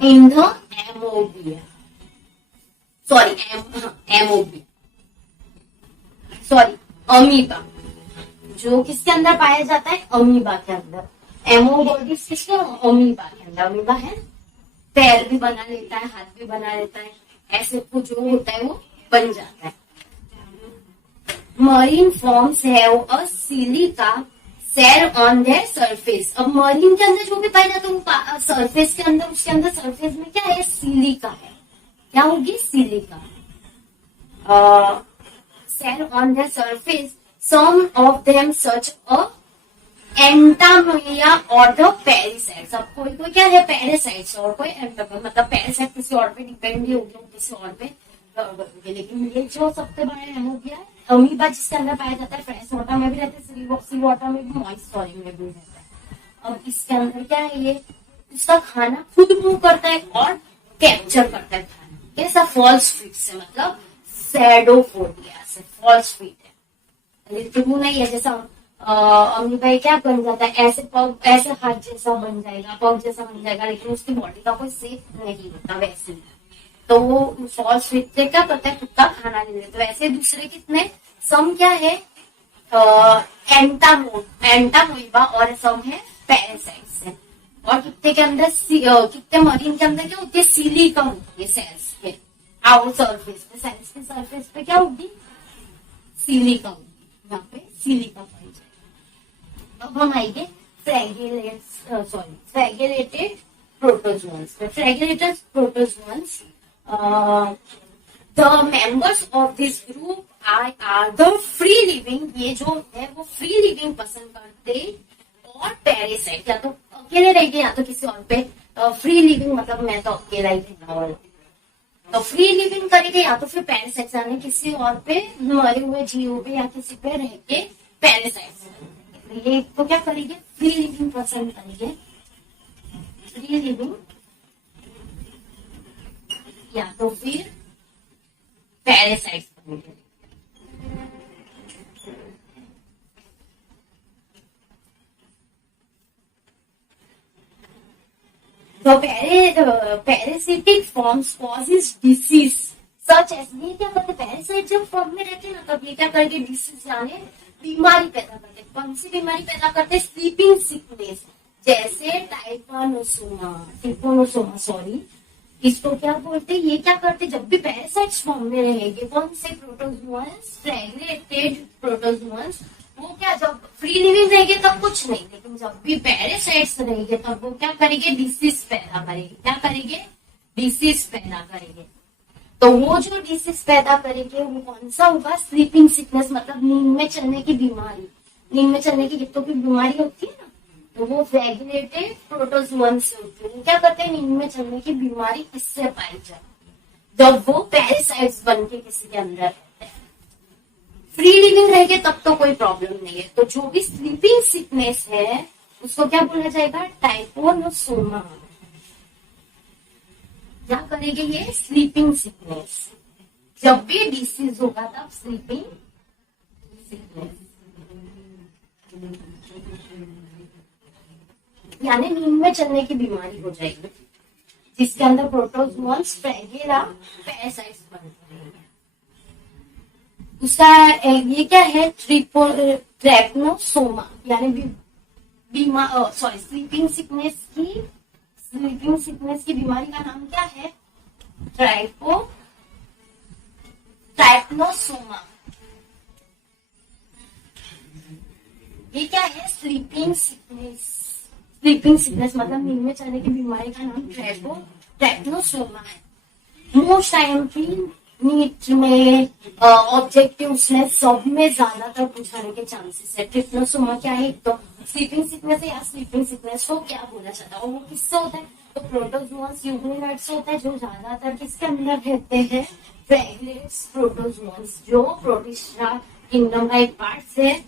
In the एमोबिया, sorry एमोबिया, sorry amoeba, जो किसके अंदर पाया जाता है, अमीबा के अंदर। एमोबॉडिस किसके, अमीबा के अंदर। अमीबा है पैर भी बना लेता है, हाथ भी बना लेता है, ऐसे कुछ जो होता है वो बन जाता है। Marine forms have a silica cell on their surface. अब मरीन के अंदर जो भी पाया जाता है वो सरफेस के अंदर, उसके अंदर सरफेस में क्या है, सिलिका है। क्या होगी, silica. Cell on their surface, some of them such a entamoeba और द पैरासाइट्स। अब कोई कोई क्या है, पैरासाइट्स, और कोई मतलब पैरासाइट किसी और पे डिपेंड भी होगी, किसी और पे, लेकिन ये जो सबसे बड़ा एमोबिया है, अमीबा जिसके अंदर पाया जाता है, फ्रेश वाटर में भी रहता है, सी वाटर में भी, मॉइस्ट सॉइल में भी रहता है। अब इसके अंदर क्या है, ये उसका खाना खुद मूव करता है और कैप्चर करता है खाना, कैसा, फॉल्स फीट से, मतलब सैडोफोबिया से फॉल्स फीट है, ट्रू नहीं है। जैसा अमीबा क्या बन जाता है, ऐसे पग, ऐसे हाथ जैसा बन जाएगा, पग जैसा बन जाएगा, लेकिन उसकी बॉडी का कोई शेप नहीं होता वैसे, तो वो फॉल्स फीट से क्या करता है, खुद का खाना ले लेता है। वैसे दूसरे कितने, सम क्या है, एंटामोइबा, और सम है पैरासाइट्स है। और कितने के अंदर, कितने मरीन के अंदर क्या होती है, सिलिका होती है सेल्स पे, आउट सरफेस पे, सेल्स के सरफेस पे क्या होगी, सिलिका होगी, यहाँ पे सिलिका पाई जाए। अब हम आएंगे फ्रैगुलेटेड प्रोटोजोन्स पे। Flagellated protozoans, the members of this group are the free living, ये जो है वो फ्री लिविंग पसंद करते, और पैरासाइट, या तो अकेले रहेंगे या तो किसी और पे, फ्री लिविंग मतलब मैं तो अकेला ही रहना वाला, तो फ्री लिविंग करेंगे, या तो फिर पैरासाइट यानी किसी और पे, मरे हुए जीवों पे या किसी पे रह के पैरासाइट, ये तो क्या करेंगे, फ्री लिविंग पसंद करेंगे, फ्री लिविंग या तो फिर पैरासाइट करेंगे। तो parasitic forms causes disease such as, ये क्या करते, पैरासाइट जब फॉर्म में रहते हैं ना, तब ये क्या करके डिसीज यानी बीमारी पैदा करते। कौन सी बीमारी पैदा करते, स्लीपिंग सिकनेस, जैसे टाइफानोसोमा सॉरी, इसको क्या बोलते, ये क्या करते, जब भी पैरासाइट्स फॉर्म में रहेंगे, कौन से प्रोटोजोअन्स, फ्रैगुलेटेड प्रोटोजोअन्स, वो क्या जब फ्री लिविंग रहेंगे तब कुछ नहीं, लेकिन जब भी पैरासाइट्स रहेंगे तब वो क्या करेंगे, डिसीज पैदा करेंगे। क्या करेंगे, डिसीज पैदा करेंगे। तो वो जो डिसीज पैदा करेंगे वो कौन सा होगा, स्लीपिंग सिकनेस, मतलब नींद में चलने की बीमारी। नींद में चलने की कितों की बीमारी होती है ना, तो वो फ्रैगुलेटेड प्रोटोजोअन से होती है। क्या करते हैं, नींद में चलने की बीमारी किससे पाई जाती, जब वो पैरासाइट्स बन के किसी के अंदर रहते हैं। फ्री लिविंग रहेंगे तब तो कोई प्रॉब्लम नहीं है। तो जो भी स्लीपिंग सिकनेस है उसको क्या बोला जाएगा, टाइफानोसोमा। क्या करेंगे ये, स्लीपिंग सिकनेस, जब भी डिसीज होगा तब स्लीपिंग सिकनेस, यानी नींद में चलने की बीमारी हो जाएगी जिसके अंदर प्रोटोजोन्स फ्रैगिला पैरासाइट्स बनते हैं। उसका ये क्या है, ट्रैपनोसोमा, यानी स्लीपिंग सिकनेस की बीमारी का नाम क्या है, ट्रैपनोसोमा। ये क्या है, स्लीपिंग सिकनेस मतलब नींद में चलने की बीमारी का नाम ट्रैपनोसोमा है। मोस्ट आईएमपी नीट में ऑब्जेक्टिव्स में सब में ज्यादातर पूछाने के चांसेस है। ट्रिप्नोसोमा क्या है, तो स्लीपिंग सिकनेस है या स्लीपिंग सिकनेस को क्या बोला जाता है और वो किससे होता है, तो प्रोटोजोन्स यूग्लिनाइड से होता है, जो ज्यादातर किसके अंदर रहते हैं, फ्रैगलेट्स प्रोटोजोन्स, जो प्रोटिस्टा किंगडम का एक पार्ट है,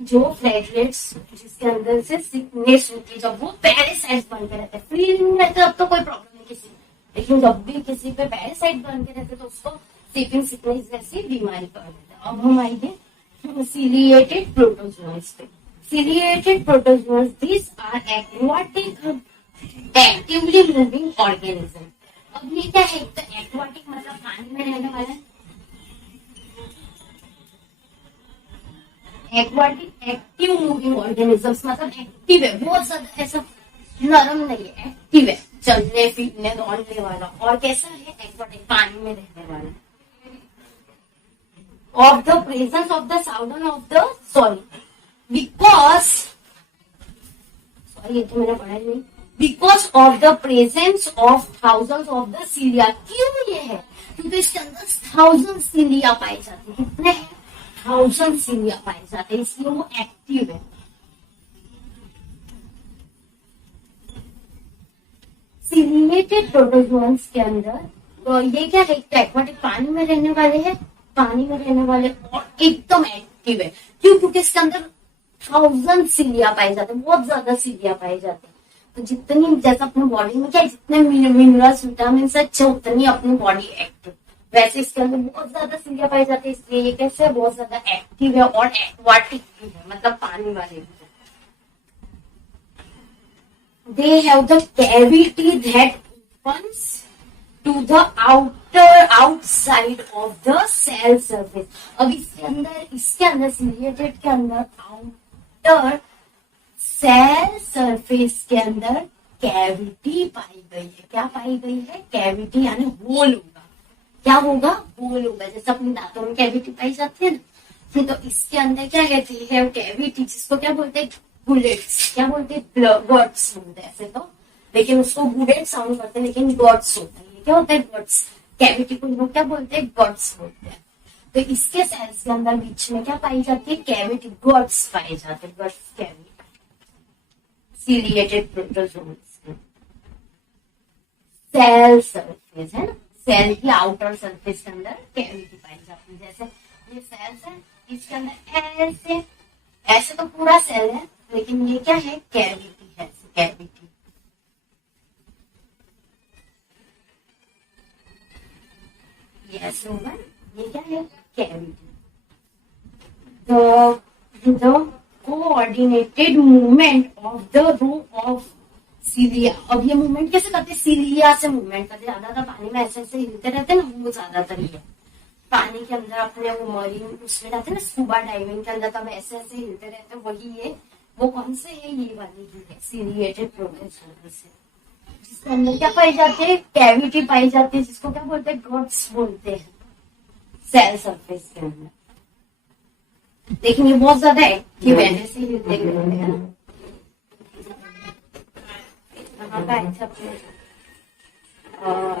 जो फ्रैगलेट्स जिसके अंदर से सिकनेस होती है, जब वो पैरासाइट्स बनते रहते हैं। फ्री में रहते अब तो कोई प्रॉब्लम नहीं किसी, लेकिन जब भी किसी पे पैरासाइट बन के रहते तो उसको स्लीपिंग सिकनेस जैसी बीमारी कर देते हैं। अब हम आएंगे सीलिएटेड प्रोटोजोन्स पे। Ciliated protozoans this are aquatic actively moving organism. अब ये क्या है, तो एक्वाटिक मतलब पानी में रहने वाला है, एक्वाटिक एक्टिव मूविंग ऑर्गेनिजम्स मतलब एक्टिव है, बहुत ज्यादा ऐसा नरम नहीं है, एक्टिव है, चलने फिरने दौड़ने वाला। और कैसा है, एक्वाटिक पानी में रहने वाला। Of the presence of the sound of the sorry because sorry ये तो मैंने पढ़ा नहीं, because of the presence of thousands of the cilia. क्यों ये है, क्योंकि इसके अंदर 1000 सीलिया पाए जाते हैं। कितने हैं, 1000 सीलिया पाए जाते हैं, इसलिए वो एक्टिव है। सीलिएटेड प्रोटोजोन्स के अंदर तो ये क्या है, एक्वाटिक पानी में रहने वाले हैं, पानी में रहने वाले और एकदम एक्टिव है। क्यों, क्योंकि इसके अंदर 1000 सीलिया पाए जाते हैं, बहुत ज्यादा सीलिया पाए जाते हैं। तो जितनी जैसा अपनी बॉडी में क्या जितने मिनरल्स विटामिन अच्छे उतनी अपनी बॉडी एक्टिव, वैसे इसके अंदर बहुत ज्यादा सीलिया पाई जाती है, इसलिए ये कैसे बहुत ज्यादा एक्टिव है और एक्वाटिक भी है, मतलब पानी वाले भी है। They have the cavity that opens to the outside of the cell surface. अब इसके अंदर सीलिएटेड के अंदर आउटर सेल सरफेस के अंदर कैविटी पाई गई है। क्या पाई गई है, कैविटी, यानी होल होगा। क्या होगा, होल होगा, जैसे अपने दांतों में कैविटी पाई जाती है ना, तो इसके अंदर क्या कहती है, कैविटी, जिसको क्या बोलते हैं, बुलेट्स। क्या बोलते हैं, गॉड्स बोलते हैं ऐसे तो, लेकिन उसको बुलेट साउंड करते हैं, लेकिन गॉड्स होता है। ये क्या होता है, गॉड्स। कैविटी को लोग क्या बोलते हैं, गॉड्स बोलते हैं। तो इसके सेल्स के अंदर बीच में क्या पाई जाती है, कैविटी, गॉड्स पाए जाते हैं, gods cavity. Ciliated protozoans cell surface है ना, सेल की आउटर सरफेस के अंदर कैविटी पाई जाती है। जैसे ये सेल्स है, इसके अंदर ऐसे तो पूरा सेल है, लेकिन ये क्या है, कैविटी है, कैविटी। ये ऐसे होगा, ये क्या है, cavity. The coordinated movement of the row of cilia. अब ये मूवमेंट कैसे करते हैं, सीलिया से मूवमेंट करते, ज्यादातर पानी में ऐसे ऐसे हिलते रहते हैं ना, वो ज्यादातर ही है। पानी के अंदर अपने वो मरीन उसमें जाते हैं ना, स्कूबा डाइविंग के अंदर, तब ऐसे ऐसे हिलते रहते हैं, वही है। वो कौन से है, ये वाली ही है, सीलिएटेड प्रोटोजोन्स है, जिसके अंदर क्या पाई जाती है, कैविटी पाई जाती है, जिसको क्या बोलते हैं, गॉड्स बोलते हैं, सेल सरफेस के अंदर। लेकिन ये बहुत ज्यादा एक्टिव है, जैसे हिलते रहते हैं ना।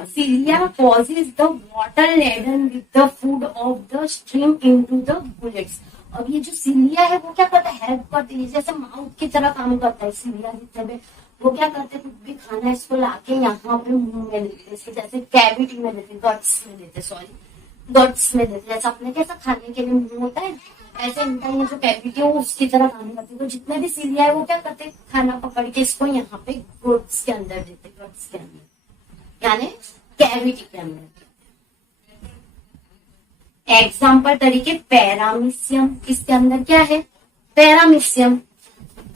Cilia causes the water laden with the food of the stream into the bullets. अब ये जो सीलिया है वो क्या करता है, हेल्प करती है, जैसे माउथ की तरह काम करता है सीलिया जितने भी। वो क्या करते हैं, कुछ भी खाना इसको लाके यहाँ पे मुंह में देते हैं, जैसे कैविटी में देते, गट्स में देते, गट्स में देते, जैसे अपने कैसा खाने के लिए मुंह होता है, ऐसे इनका ये जो कैविटी है वो उसकी तरह काम करती है। तो जितने भी सीलिया है वो क्या करते हैं, खाना पकड़ के इसको यहाँ पे गट्स के अंदर देते, गट्स के अंदर, यानी कैविटी के अंदर। एग्जाम्पल तरीके पैरामीशियम, इसके अंदर क्या है पैरामीशियम,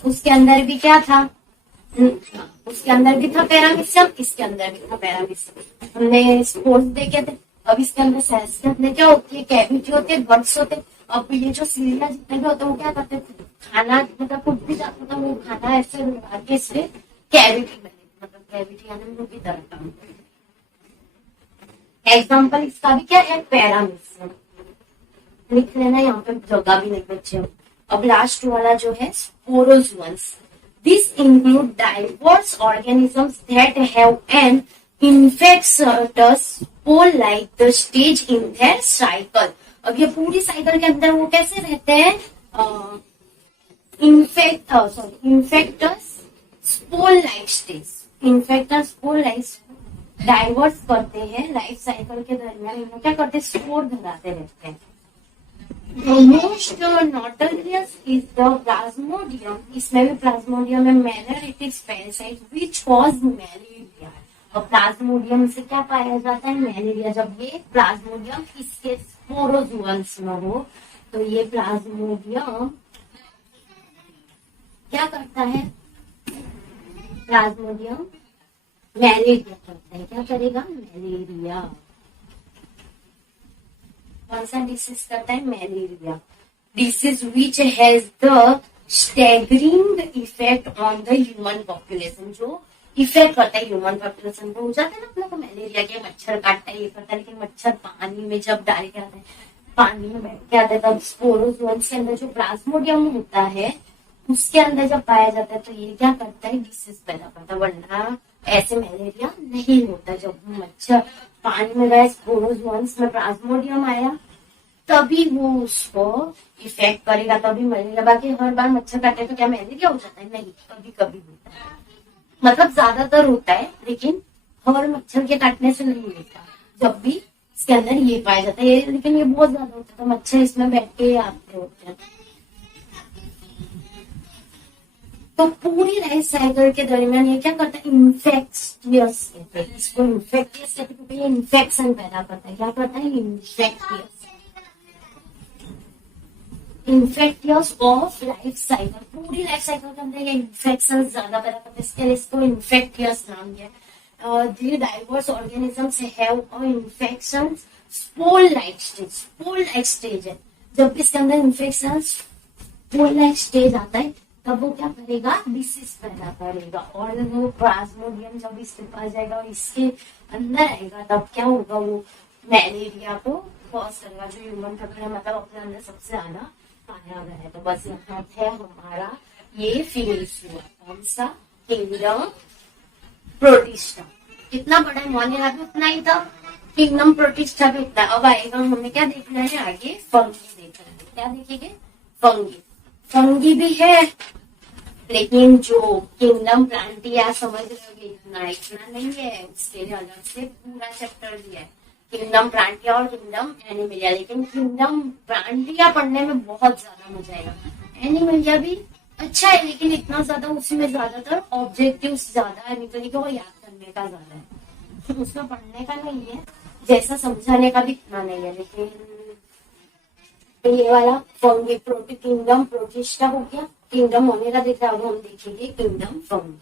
उसके अंदर भी क्या था उसके अंदर भी था पैरामीशियम, इसके अंदर भी था पैरामीशियम, हमने स्पोर्स देखे थे। अब इसके अंदर सेल्स के अंदर क्या होती है कैविटी होती है, बड्स होते हैं। अब ये जो सीढ़ियां जितने भी होते हैं वो क्या करते थे खाना मतलब कुछ भी जाता था वो खाना ऐसे लगा के इससे कैविटी में मतलब कैविटी यानी मुंह की तरफ काम करते। एग्जाम्पल इसका भी क्या है पैरामीशियम, लिख लेना यहाँ पे जगह भी नहीं बच्चे। अब लास्ट वाला जो है स्पोरोजोअन्स, this include diverse organisms that have an infectious spore like the stage in their cycle। अब ये पूरी साइकिल के अंदर वो कैसे रहते हैं infectious spore like stage, infectious spore like diverse करते हैं लाइफ साइकिल के दरमियान, इनको क्या करते हैं स्पोर धराते रहते हैं। Most notorious is the Plasmodium, इसमें भी प्लाज्मोडियम है मैलरिटिक्स पैरासाइट विच कॉज मैलेरिया। और प्लाज्मोडियम से क्या पाया जाता है मैलेरिया। जब ये प्लाज्मोडियम इसके स्पोरोजोअन्स में हो तो ये प्लाज्मोडियम क्या करता है प्लाज्मोडियम मैलेरिया करता है, क्या करेगा मैलेरिया। कौन सा डिसीज करता है malaria, disease which has the staggering effect on the human population, जो इफेक्ट करता है ह्यूमन पॉपुलेशन को। हो जाता है ना अपने को मैलेरिया के मच्छर काटता है ये करता है, लेकिन मच्छर पानी में जब डाल के आता है पानी में बैठ के आता है तब स्पोरोजोअन्स के अंदर जो प्लाज्मोडियम होता है उसके अंदर जब पाया जाता है तो ये क्या करता है डिसीज पैदा करता है, वरना ऐसे मैलेरिया नहीं होता। जब मच्छर पानी में गए स्पोरोजोअन्स में प्लाज्मोडियम आया तभी वो उसको इफेक्ट करेगा तभी मलेरिया। बाकी हर बार मच्छर काटे तो क्या मैलेरिया हो जाता है, नहीं कभी कभी होता है, मतलब ज्यादातर होता है लेकिन हर मच्छर के काटने से नहीं होता। जब भी इसके अंदर ये पाया जाता है लेकिन ये बहुत ज्यादा होता है तो मच्छर इसमें बैठ के आते होते हैं। तो पूरी लाइफ साइकिल के दरमियान ये क्या करता है इन्फेक्टियस कहते हैं इसको, इन्फेक्टियस कहते हैं क्योंकि ये इन्फेक्शन पैदा करता है। क्या करता है इन्फेक्टियस ऑफ लाइफ साइकिल, पूरी लाइफ साइकिल के अंदर ये इन्फेक्शन ज्यादा पैदा करते हैं इसके लिए इसको इन्फेक्टियस नाम दिया। The diverse organisms have infection spore like stage, spore like stage है। जब इसके अंदर इन्फेक्शन स्पोर लाइक स्टेज आता है तब वो क्या करेगा डिसीज पैदा करेगा। और वो प्लाज्मोडियम जब इसके पास जाएगा और इसके अंदर आएगा तब क्या होगा वो मैलेरिया को कॉज करेगा जो ह्यूमन पकड़े मतलब अपने अंदर सबसे ज्यादा पाया गया है। तो बस यहाँ है हमारा ये फिनिश हुआ कौन सा किंगडम प्रोटिस्टा। कितना बड़ा है मॉन्यूल भी उतना ही था, किंगडम प्रोटिस्टा भी उतना। अब आएगा हमें क्या देखना है आगे फंगी देखना है। क्या देखेंगे फंगी, फंगी भी है लेकिन जो किंगडम प्लांटिया समझ रहे इतना नहीं है, उसके लिए अलग से पूरा चैप्टर दिया है किंगडम प्लांटिया और किंगडम एनिमलिया। लेकिन किंगडम प्लांटिया पढ़ने में बहुत ज्यादा मजा आएगा, एनिमलिया भी अच्छा है लेकिन इतना ज्यादा उसमें ज्यादातर ऑब्जेक्टिव ज्यादा है निकलने के वो याद करने का ज्यादा है, उसमें पढ़ने का नहीं है जैसा समझाने का भी इतना नहीं है। लेकिन ये वाला फंगी प्रोटी किंगडम प्रोटिस्टा हो गया, किंगडम होने का देख रहा हम देखेंगे किंगडम फंगी।